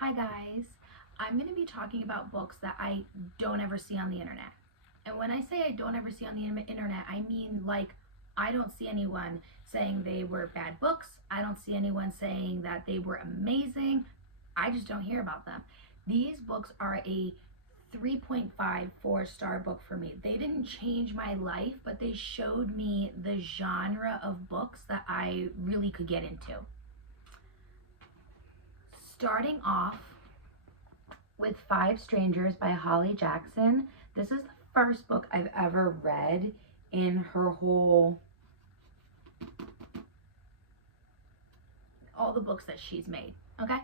Hi guys, I'm going to be talking about books that I don't ever see on the internet. And when I say I don't ever see on the internet, I mean like I don't see anyone saying they were bad books. I don't see anyone saying that they were amazing. I just don't hear about them. These books are a 3.5 4-star book for me. They didn't change my life, but they showed me the genre of books that I really could get into. Starting off with Five Strangers by Holly Jackson. This is the first book I've ever read in her all the books that she's made, okay?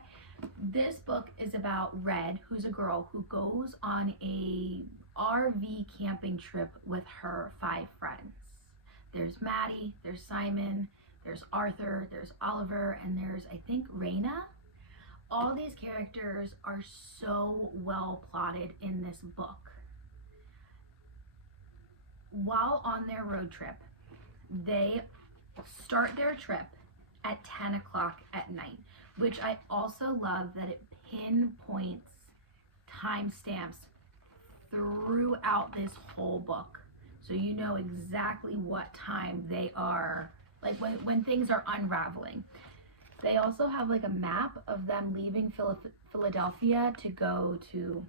This book is about Red, who's a girl who goes on a RV camping trip with her 5 friends. There's Maddie, there's Simon, there's Arthur, there's Oliver, and there's, I think, Raina. All these characters are so well plotted in this book. While on their road trip, they start their trip at 10 o'clock at night, which I also love that it pinpoints timestamps throughout this whole book. So you know exactly what time they are, like when things are unraveling. They also have like a map of them leaving Philadelphia to go to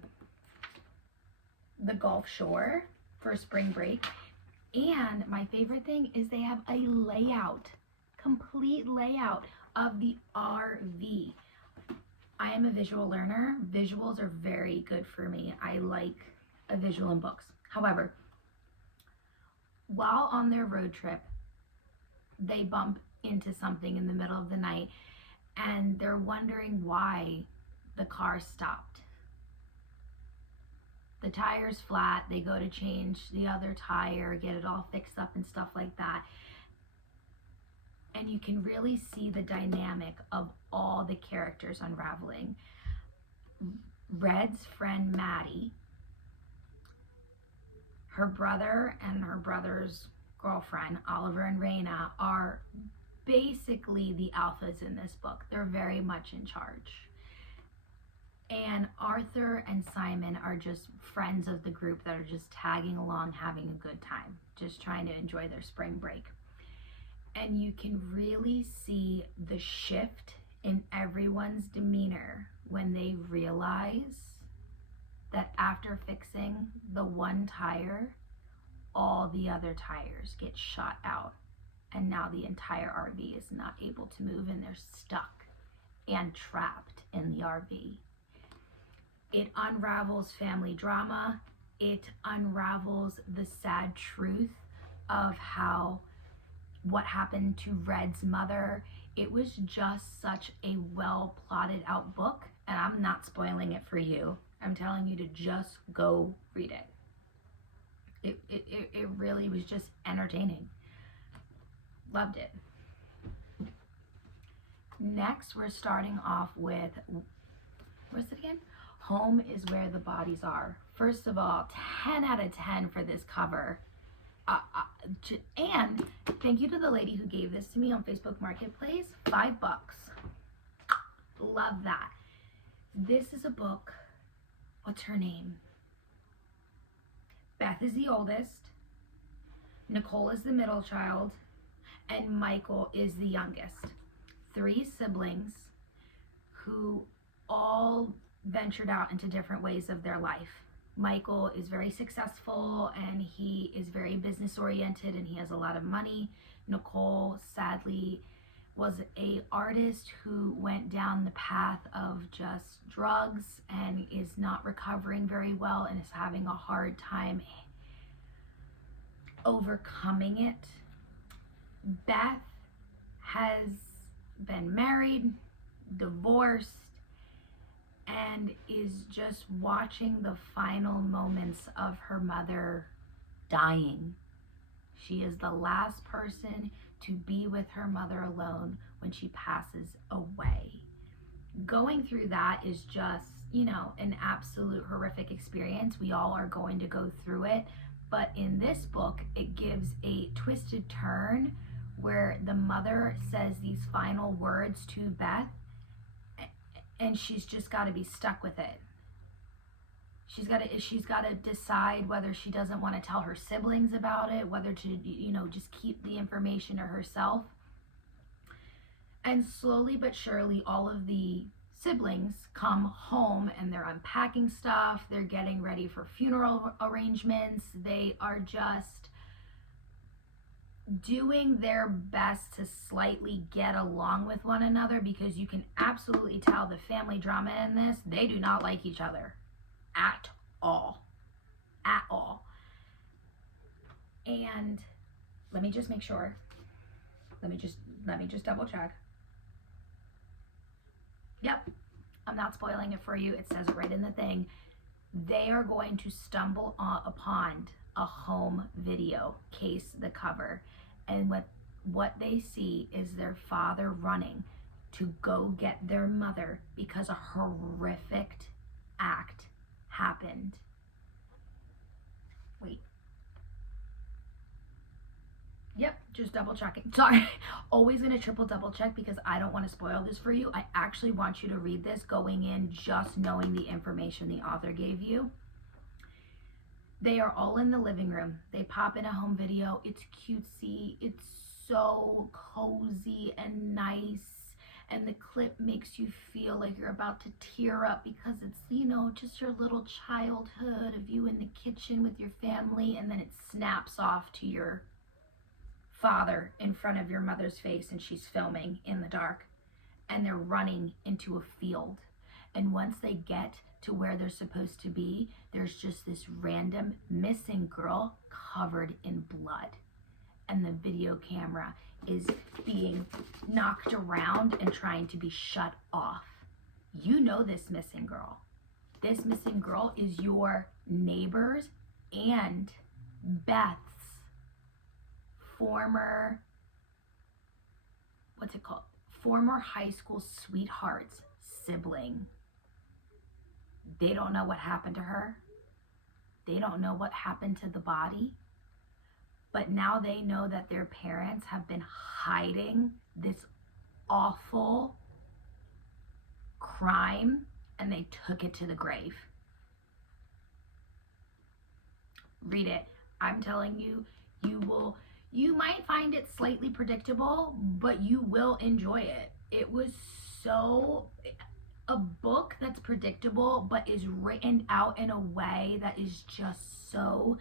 the Gulf Shore for spring break. And my favorite thing is they have a layout, complete layout of the RV. I am a visual learner. Visuals are very good for me. I like a visual in books. However, while on their road trip, they bump into something in the middle of the night and they're wondering why the car stopped. The tire's flat, they go to change the other tire, get it all fixed up and stuff like that. And you can really see the dynamic of all the characters unraveling. Red's friend Maddie, her brother and her brother's girlfriend, Oliver and Raina, are basically the alphas in this book. They're very much in charge. And Arthur and Simon are just friends of the group that are just tagging along, having a good time, just trying to enjoy their spring break. And you can really see the shift in everyone's demeanor when they realize that after fixing the one tire, all the other tires get shot out. And now the entire RV is not able to move and they're stuck and trapped in the RV. It unravels family drama. It unravels the sad truth of what happened to Red's mother. It was just such a well plotted out book, and I'm not spoiling it for you. I'm telling you to just go read it. It really was just entertaining. Loved it. Next, we're starting off with, where's it again? Home is Where the Bodies Are. First of all, 10 out of 10 for this cover. And thank you to the lady who gave this to me on Facebook Marketplace. $5. Love that. This is a book. What's her name? Beth is the oldest. Nicole is the middle child. And Michael is the youngest. 3 siblings who all ventured out into different ways of their life. Michael is very successful and he is very business oriented and he has a lot of money. Nicole, sadly, was an artist who went down the path of just drugs and is not recovering very well and is having a hard time overcoming it. Beth has been married, divorced, and is just watching the final moments of her mother dying. She is the last person to be with her mother alone when she passes away. Going through that is just, an absolute horrific experience. We all are going to go through it. But in this book, it gives a twisted turn where the mother says these final words to Beth and she's just got to be stuck with it. She's got to decide whether she doesn't want to tell her siblings about it, whether to, you know, just keep the information to herself. And slowly but surely, all of the siblings come home and they're unpacking stuff. They're getting ready for funeral arrangements. They are just doing their best to slightly get along with one another, because you can absolutely tell the family drama in this. They do not like each other at all. At all. And let me just make sure. Let me just double check. Yep, I'm not spoiling it for you. It says right in the thing. They are going to stumble upon a home video, case the cover, and what they see is their father running to go get their mother because a horrific act happened. Wait. Yep, just double checking. Sorry, always gonna triple double check because I don't want to spoil this for you. I actually want you to read this going in just knowing the information the author gave you. They are all in the living room. They pop in a home video. It's cutesy. It's so cozy and nice. And the clip makes you feel like you're about to tear up because it's, you know, just your little childhood of you in the kitchen with your family. And then it snaps off to your father in front of your mother's face, and she's filming in the dark. And they're running into a field. And once they get to where they're supposed to be, there's just this random missing girl covered in blood. And the video camera is being knocked around and trying to be shut off. You know this missing girl. This missing girl is your neighbor's and Beth's former, former high school sweetheart's sibling. They don't know what happened to her. They don't know what happened to the body. But now they know that their parents have been hiding this awful crime, and they took it to the grave. Read it. I'm telling you, you might find it slightly predictable, but you will enjoy it. It was a book that's predictable, but is written out in a way that is just so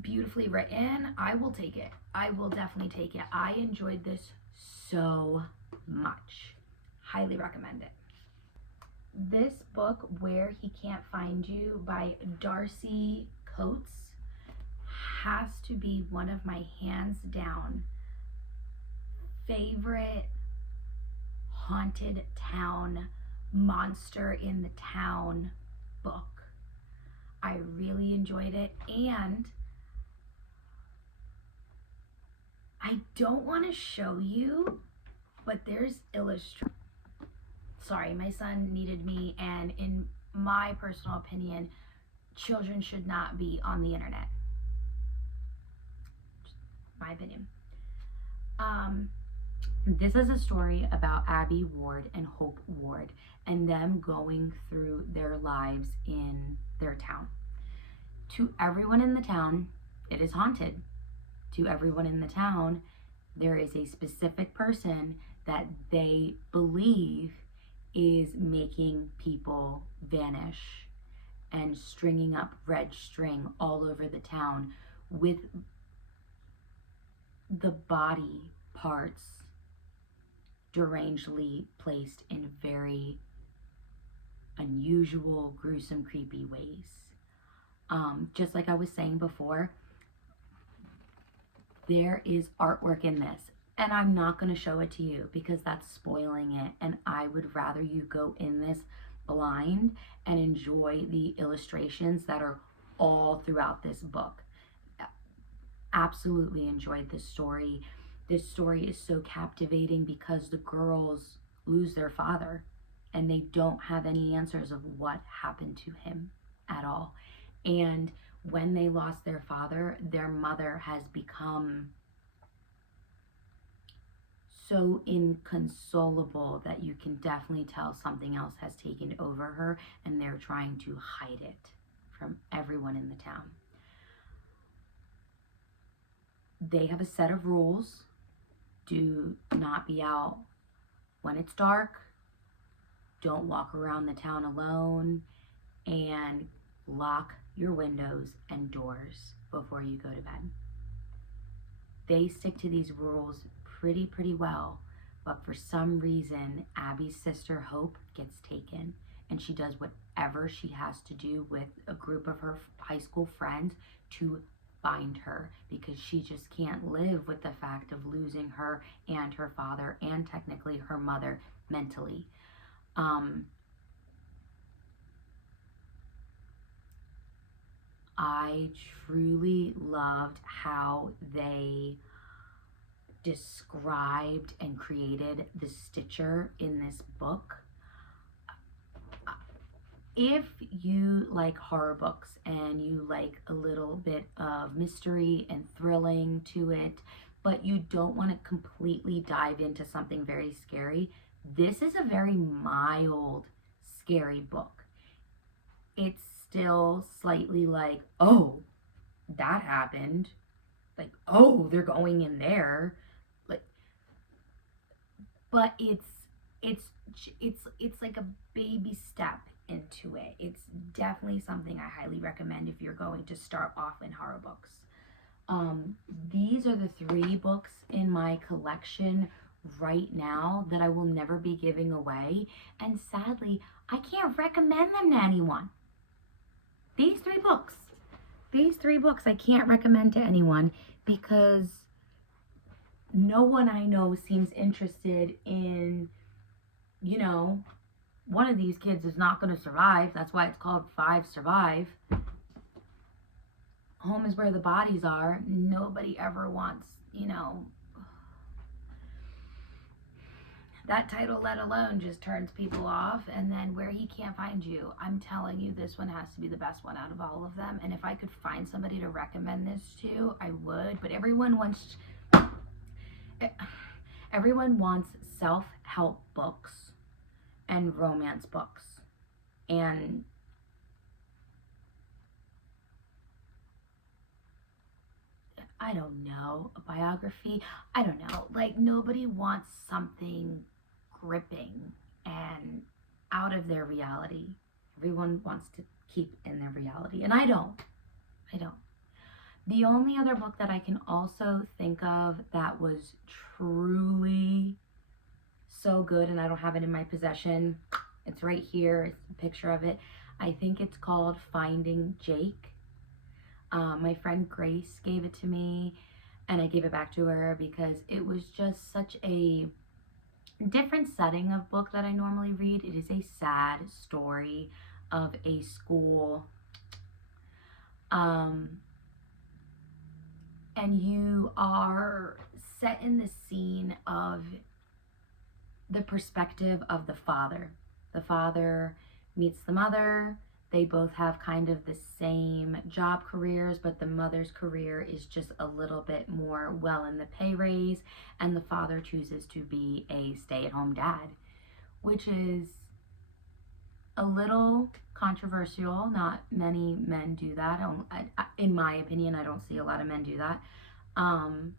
beautifully written. I will take it. I will definitely take it. I enjoyed this so much. Highly recommend it. This book, Where He Can't Find You by Darcy Coates, has to be one of my hands down favorite haunted town, monster in the town book. I really enjoyed it, and I don't want to show you, but there's illustration. Sorry, my son needed me, and in my personal opinion, children should not be on the internet. Just my opinion. This is a story about Abby Ward and Hope Ward and them going through their lives in their town. To everyone in the town, it is haunted. To everyone in the town, there is a specific person that they believe is making people vanish and stringing up red string all over the town with the body parts derangedly placed in very unusual, gruesome, creepy ways. Just like I was saying before, there is artwork in this, and I'm not going to show it to you because that's spoiling it, and I would rather you go in this blind and enjoy the illustrations that are all throughout this book. Absolutely enjoyed this story. This story is so captivating because the girls lose their father and they don't have any answers of what happened to him at all. And when they lost their father, their mother has become so inconsolable that you can definitely tell something else has taken over her and they're trying to hide it from everyone in the town. They have a set of rules. Do not be out when it's dark. Don't walk around the town alone, and lock your windows and doors before you go to bed. They stick to these rules pretty well, but for some reason, Abby's sister Hope gets taken, and she does whatever she has to do with a group of her high school friends to find her, because she just can't live with the fact of losing her and her father and technically her mother mentally. I truly loved how they described and created the Stitcher in this book. If you like horror books and you like a little bit of mystery and thrilling to it, but you don't want to completely dive into something very scary, this is a very mild, scary book. It's still slightly like, oh, that happened. Like, oh, they're going in there. Like, but it's like a baby step into it. It's definitely something I highly recommend if you're going to start off in horror books. These are the 3 books in my collection right now that I will never be giving away, and sadly, I can't recommend them to anyone. These three books I can't recommend to anyone because no one I know seems interested in, one of these kids is not going to survive. That's why it's called 5 Survive. Home is where the bodies are. Nobody ever wants, that title, let alone, just turns people off. And then Where He Can't Find You, I'm telling you, this one has to be the best one out of all of them. And if I could find somebody to recommend this to, I would. But everyone wants self-help books and romance books. And I don't know, a biography. I don't know. Like, nobody wants something gripping and out of their reality. Everyone wants to keep in their reality, and I don't. The only other book that I can also think of that was truly so good, and I don't have it in my possession, it's right here, it's a picture of it. I think it's called Finding Jake. My friend Grace gave it to me, and I gave it back to her because it was just such a different setting of book that I normally read. It is a sad story of a school, and you are set in the scene of the perspective of the father. The father meets the mother. They both have kind of the same job careers, but the mother's career is just a little bit more well in the pay raise, and the father chooses to be a stay-at-home dad, which is a little controversial. Not many men do that. In my opinion, I don't see a lot of men do that. And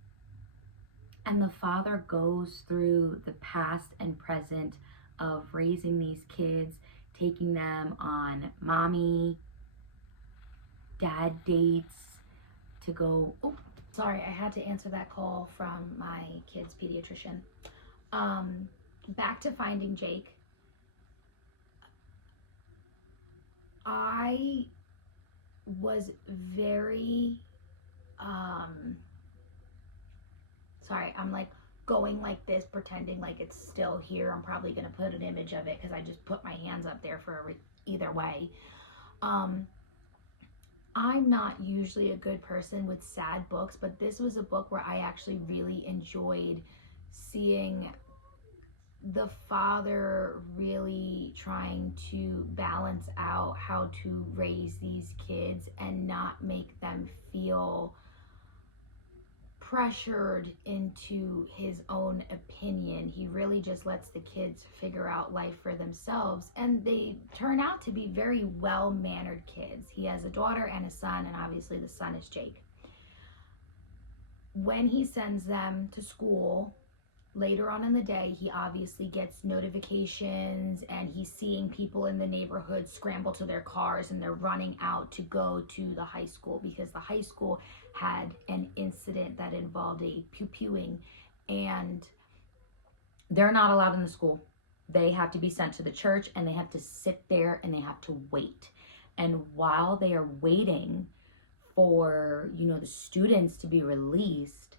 the father goes through the past and present of raising these kids, taking them on mommy, dad dates to go. Oh, sorry, I had to answer that call from my kid's pediatrician. Back to Finding Jake. I was very, sorry, I'm like going like this, pretending like it's still here. I'm probably going to put an image of it because I just put my hands up there for either way. I'm not usually a good person with sad books, but this was a book where I actually really enjoyed seeing the father really trying to balance out how to raise these kids and not make them feel pressured into his own opinion. He really just lets the kids figure out life for themselves, and they turn out to be very well-mannered kids. He has a daughter and a son, and obviously the son is Jake. When he sends them to school later on in the day, he obviously gets notifications, and he's seeing people in the neighborhood scramble to their cars, and they're running out to go to the high school because the high school had an incident that involved a pew-pewing, and they're not allowed in the school. They have to be sent to the church, and they have to sit there and they have to wait. And while they are waiting for, the students to be released,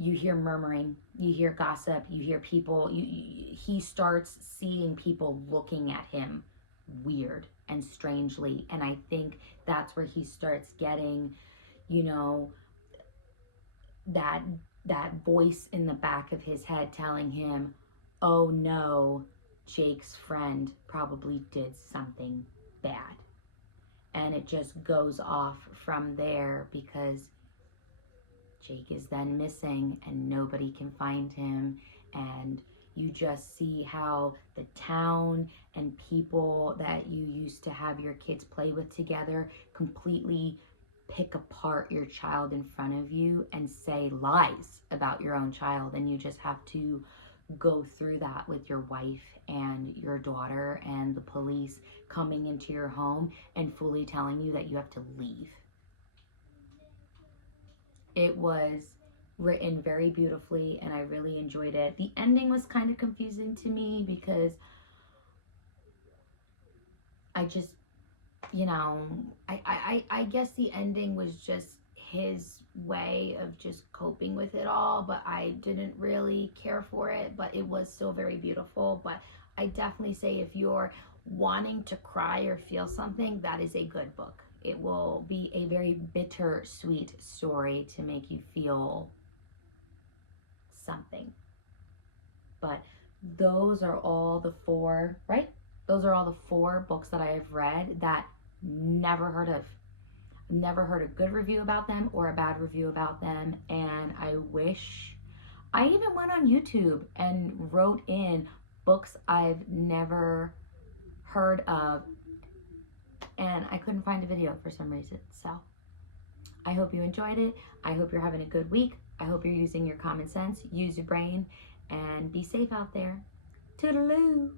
you hear murmuring, you hear gossip, you hear people, he starts seeing people looking at him weird and strangely. And I think that's where he starts getting, that voice in the back of his head telling him, oh no, Jake's friend probably did something bad. And it just goes off from there because Jake is then missing and nobody can find him, and you just see how the town and people that you used to have your kids play with together completely pick apart your child in front of you and say lies about your own child, and you just have to go through that with your wife and your daughter and the police coming into your home and fully telling you that you have to leave. It was written very beautifully and I really enjoyed it. The ending was kind of confusing to me because I just, I guess the ending was just his way of just coping with it all, but I didn't really care for it, but it was still very beautiful. But I definitely say if you're wanting to cry or feel something, that is a good book. It will be a very bittersweet story to make you feel something. But those are all the four, right? Those are all the 4 books that I have read that never heard of. Never heard a good review about them or a bad review about them. And I wish I even went on YouTube and wrote in books I've never heard of, and I couldn't find a video for some reason. So I hope you enjoyed it. I hope you're having a good week. I hope you're using your common sense, use your brain, and be safe out there. Toodaloo.